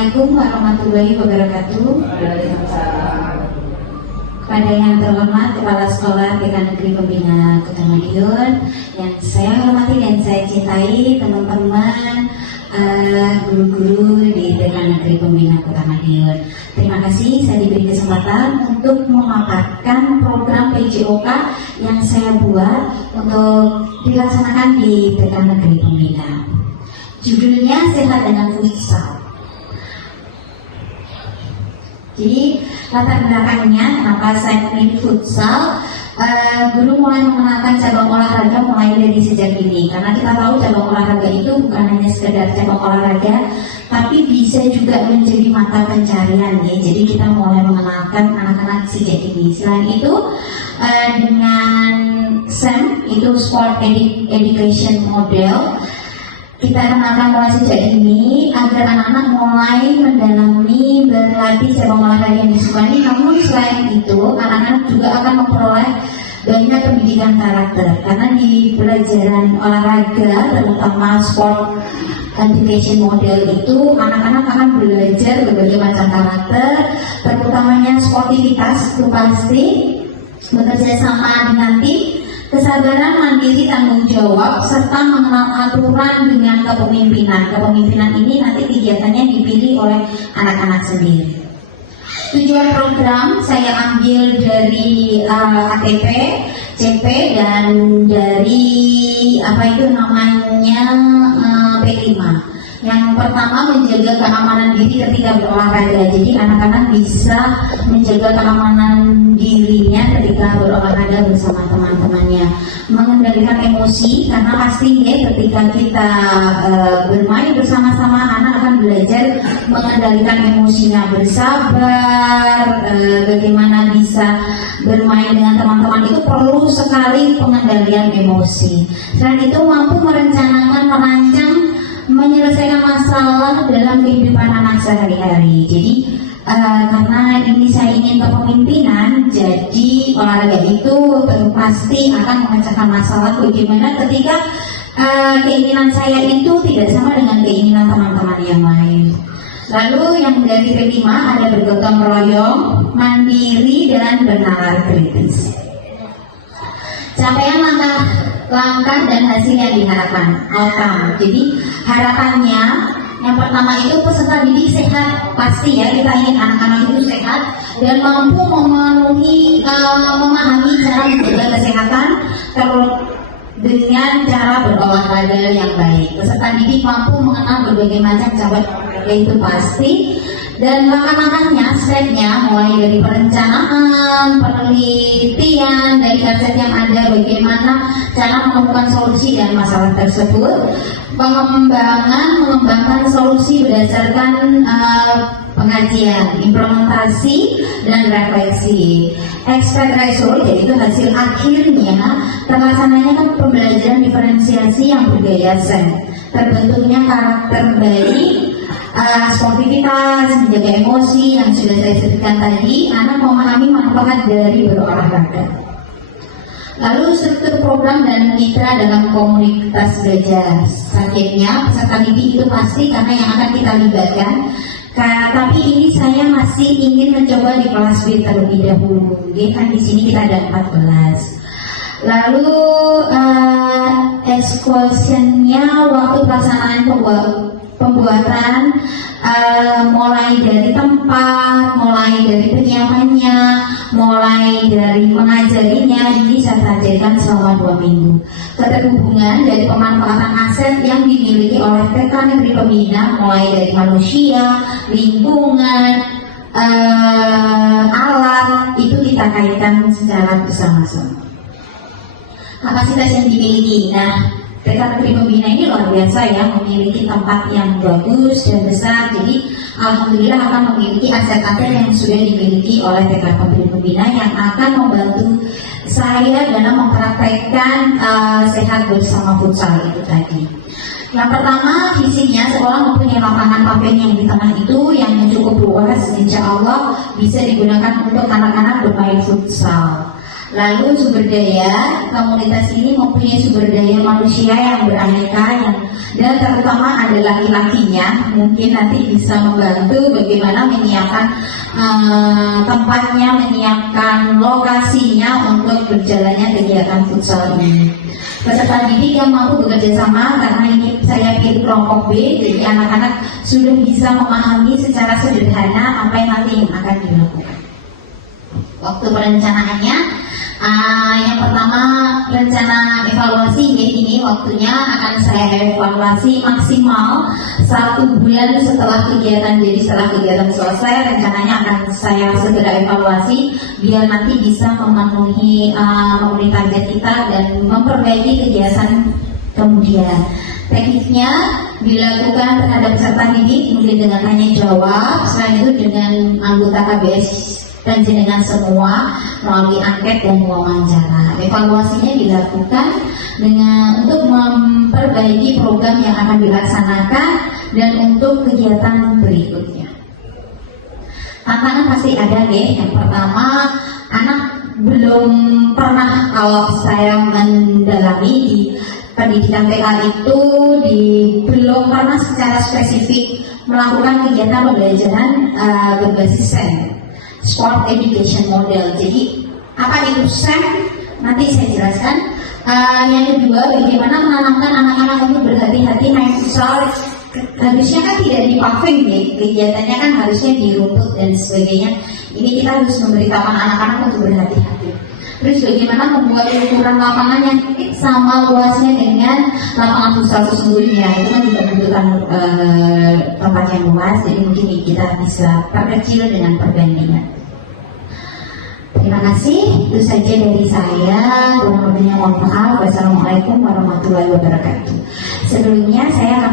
Assalamualaikum warahmatullahi wabarakatuh. Kepada yang terhormat Kepala Sekolah TK Negeri Pembina Kota Madiun, yang saya hormati dan saya cintai, teman-teman guru-guru di TK Negeri Pembina Kota Madiun. Terima kasih saya diberi kesempatan untuk memaparkan program PJOK yang saya buat untuk dilaksanakan di TK Negeri Pembina. Judulnya Sehat dengan Futsal. Jadi latar belakangnya kenapa saya memilih futsal, guru mulai mengenalkan cabang olahraga mulai dari sejak dini, karena kita tahu cabang olahraga itu bukan hanya sekedar cabang olahraga, tapi bisa juga menjadi mata pencarian ya. Jadi kita mulai mengenalkan anak-anak sejak dini. Selain itu dengan SEM itu Sport Education Model, kita kenalkan mulai sejak dini agar anak-anak mulai mendalami berlatih cabang olahraga yang disukai. Namun selain itu anak-anak juga akan memperoleh banyak pendidikan karakter, karena di pelajaran olahraga terutama sport education model itu anak-anak akan belajar berbagai macam karakter, terutamanya sportivitas itu pasti, bekerja sama dengan tim, kesabaran, mandiri, tanggung jawab, serta mengenal aturan dengan kepemimpinan. Kepemimpinan ini nanti kegiatannya dipilih oleh anak-anak sendiri. Tujuan program saya ambil dari ATP, CP, dan dari P5. Yang pertama, menjaga keamanan diri ketika berolahraga. Jadi anak-anak bisa menjaga keamanan dirinya ketika berolahraga bersama teman-temannya. Mengendalikan emosi, karena pasti ya ketika kita bermain bersama-sama, anak akan belajar mengendalikan emosinya, bersabar, bagaimana bisa bermain dengan teman-teman itu perlu sekali pengendalian emosi. Selain itu mampu merencanakan, merancang, menyelesaikan masalah dalam kehidupan anak sehari-hari. Jadi karena ini saya ingin kepemimpinan, jadi olahraga itu pasti akan memecahkan masalah. Bagaimana ketika keinginan saya itu tidak sama dengan keinginan teman-teman yang lain. Lalu yang dari P5 ada bergotong royong, mandiri, dan bernalar kritis. Capaian langkah dan hasil yang diharapkan, outcome. Jadi harapannya yang pertama itu peserta didik sehat, pasti ya kita ingin anak-anak itu sehat dan mampu memahami cara menjaga kesehatan dengan cara berolahraga yang baik. Peserta didik mampu mengenal berbagai macam cabang olahraga itu pasti. Dan langkah-langkahnya, stepnya mulai dari perencanaan, penelitian, dari aset yang ada, bagaimana cara menemukan solusi dan masalah tersebut, mengembangkan solusi berdasarkan pengajian, implementasi, dan refleksi. Expect result, yaitu hasil akhirnya terlaksananya kan pembelajaran diferensiasi yang bergaya SEM, terbentuknya karakter baik, sportivitas, menjaga emosi yang sudah saya sebutkan tadi, anak memahami manfaat dari berolahraga. Lalu struktur program dan mitra dalam komunitas belajar. Targetnya peserta didik itu pasti karena yang akan kita libatkan. Tapi ini saya masih ingin mencoba di kelas B terlebih dahulu. Kan di sini kita ada 14. Lalu excursionnya waktu pelaksanaan pembuatan mulai dari tempat, mulai dari penyiapannya, mulai dari mengajarinya, ini saya sajikan selama 2 minggu. Keterhubungan dari pemanfaatan aset yang dimiliki oleh TK Negeri Pembina, mulai dari manusia, lingkungan, alat, itu kita kaitkan secara bersama-sama. Kapasitas yang dimiliki, TK Negeri Pembina ini luar biasa ya, memiliki tempat yang bagus dan besar. Jadi alhamdulillah akan memiliki aset-aset yang sudah dimiliki oleh TK Negeri Pembina yang akan membantu saya dalam mempraktekkan sehat bersama futsal itu tadi. Yang pertama, fisiknya sekolah mempunyai lapangan paving yang di tengah itu yang cukup luas, insya Allah bisa digunakan untuk anak-anak bermain futsal. Lalu sumber daya, komunitas ini mempunyai sumber daya manusia yang beraneka, dan terutama ada laki-lakinya. Mungkin nanti bisa membantu bagaimana menyiapkan tempatnya, menyiapkan lokasinya untuk berjalannya kegiatan futsal ini. Peserta didik yang mampu bekerja sama, karena ini saya pilih kelompok B, jadi anak-anak sudah bisa memahami secara sederhana apa yang nanti akan dilakukan. Waktu perencanaannya, yang pertama rencana evaluasi, jadi ini waktunya akan saya evaluasi maksimal 1 bulan setelah kegiatan. Jadi setelah kegiatan selesai, rencananya akan saya segera evaluasi biar nanti bisa memenuhi target kita dan memperbaiki kegiatan kemudian. Tekniknya dilakukan terhadap peserta didik mungkin dengan tanya jawab, selain itu dengan anggota KBS dan jenengan semua melalui angket dan wawancara. Evaluasinya dilakukan untuk memperbaiki program yang akan dilaksanakan dan untuk kegiatan berikutnya. Tantangan pasti ada deh. Yang pertama, anak belum pernah, kalau saya mendalami di pendidikan TK itu belum pernah secara spesifik melakukan kegiatan pembelajaran berbasis STEM, Sport Education Model. Jadi apa itu STEM? Nanti saya jelaskan. Yang kedua, bagaimana menanamkan anak-anak untuk berhati-hati main futsal. Harusnya kan tidak di paving ya, kegiatannya kan harusnya di rumput dan sebagainya. Ini kita harus memberitahukan anak-anak untuk berhati-hati. Terus bagaimana membuat ukuran lapangan yang sama luasnya dengan lapangan futsal sesungguhnya. Itu kan juga membutuhkan tempat yang luas, jadi mungkin kita bisa perkecil dengan perbandingan. Terima kasih, itu saja dari saya. Kurang lebihnya mohon maaf. Wassalamualaikum warahmatullahi wabarakatuh. Sebelumnya saya akan